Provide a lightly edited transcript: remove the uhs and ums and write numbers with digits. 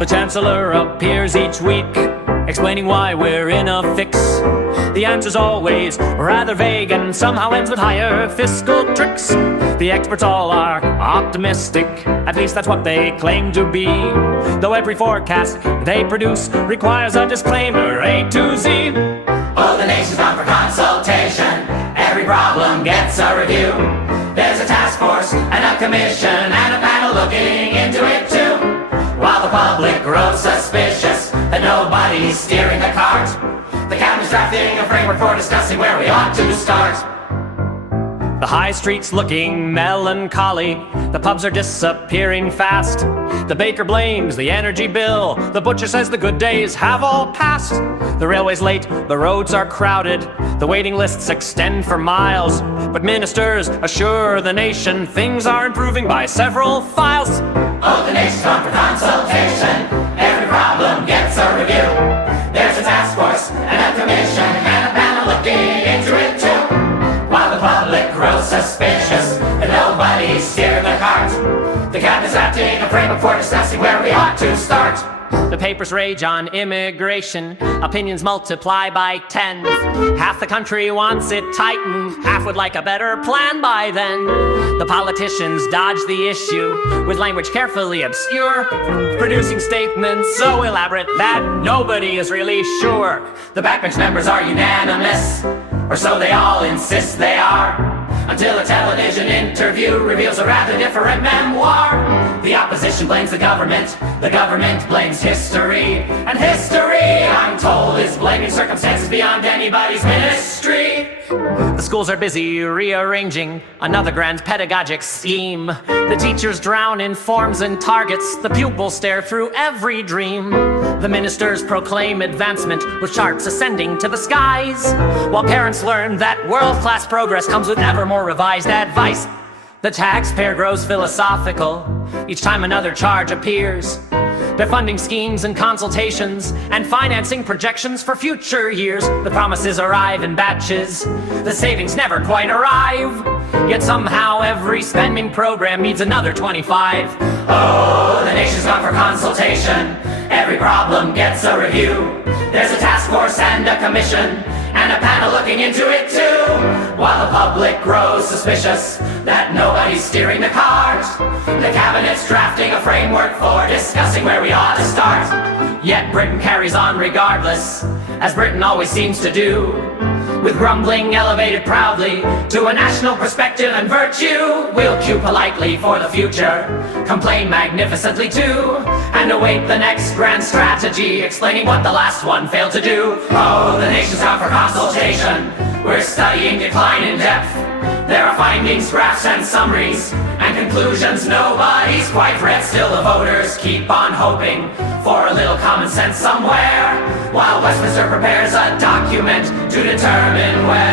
The Chancellor appears each week, explaining why we're in a fix. The answer's always rather vague and somehow ends with higher fiscal tricks. The experts all are optimistic, at least that's what they claim to be. Though every forecast they produce requires a disclaimer A to Z. Oh, the nation's gone for consultation. Every problem gets a review. There's a task force and a commission and a panel looking into it too. While the public grows suspicious that nobody's steering the cart, the cabinet's drafting a framework for discussing where we ought to start. The high street's looking melancholy. The pubs are disappearing fast. The baker blames the energy bill. The butcher says the good days have all passed. The railway's late, the roads are crowded. The waiting lists extend for miles. But ministers assure the nation things are improving by several files. Oh, the nation's gone for consultation. Every problem gets a review. There's a task force and a commission and a panel looking into it too. While the public grows suspicious and nobody's steering the cart, the cabinet's drafting a framework for discussing where we ought to start. The papers rage on immigration. Opinions multiply by 10. Half the country wants it tightened. Half would like a better plan by then. The politicians dodge the issue with language carefully obscure, producing statements so elaborate that nobody is really sure. The backbench members are unanimous, or so they all insist they are, until a television interview reveals a rather different memoir. The opposition blames the government blames history, and history, I'm told, is blaming circumstances beyond anybody's ministry. The schools are busy rearranging another grand pedagogic scheme. The teachers drown in forms and targets. The pupils stare through every dream. The ministers proclaim advancement with charts ascending to the skies, while parents learn that world-class progress comes with ever more revised advice. The taxpayer grows philosophical each time another charge appears. They're funding schemes and consultations and financing projections for future years. The promises arrive in batches, the savings never quite arrive. Yet somehow every spending program needs another 25. Oh, the nation's gone for consultation. Every problem gets a review. There's a task force and a commission and a panel looking into it too. While the public grows suspicious that nobody's steering the cart, the cabinet's drafting a framework for discussing where we ought to start. Yet Britain carries on regardless, as Britain always seems to do, with grumbling elevated proudly to a national perspective and virtue. We'll queue politely for the future, complain magnificently too, and await the next grand strategy explaining what the last one failed to do. Oh, the nation's out for consultation. We're studying decline in depth. There are findings, graphs, and summaries, and conclusions nobody's quite read. Still the voters keep on hoping for a little common sense somewhere, while Westminster prepares a document to determine where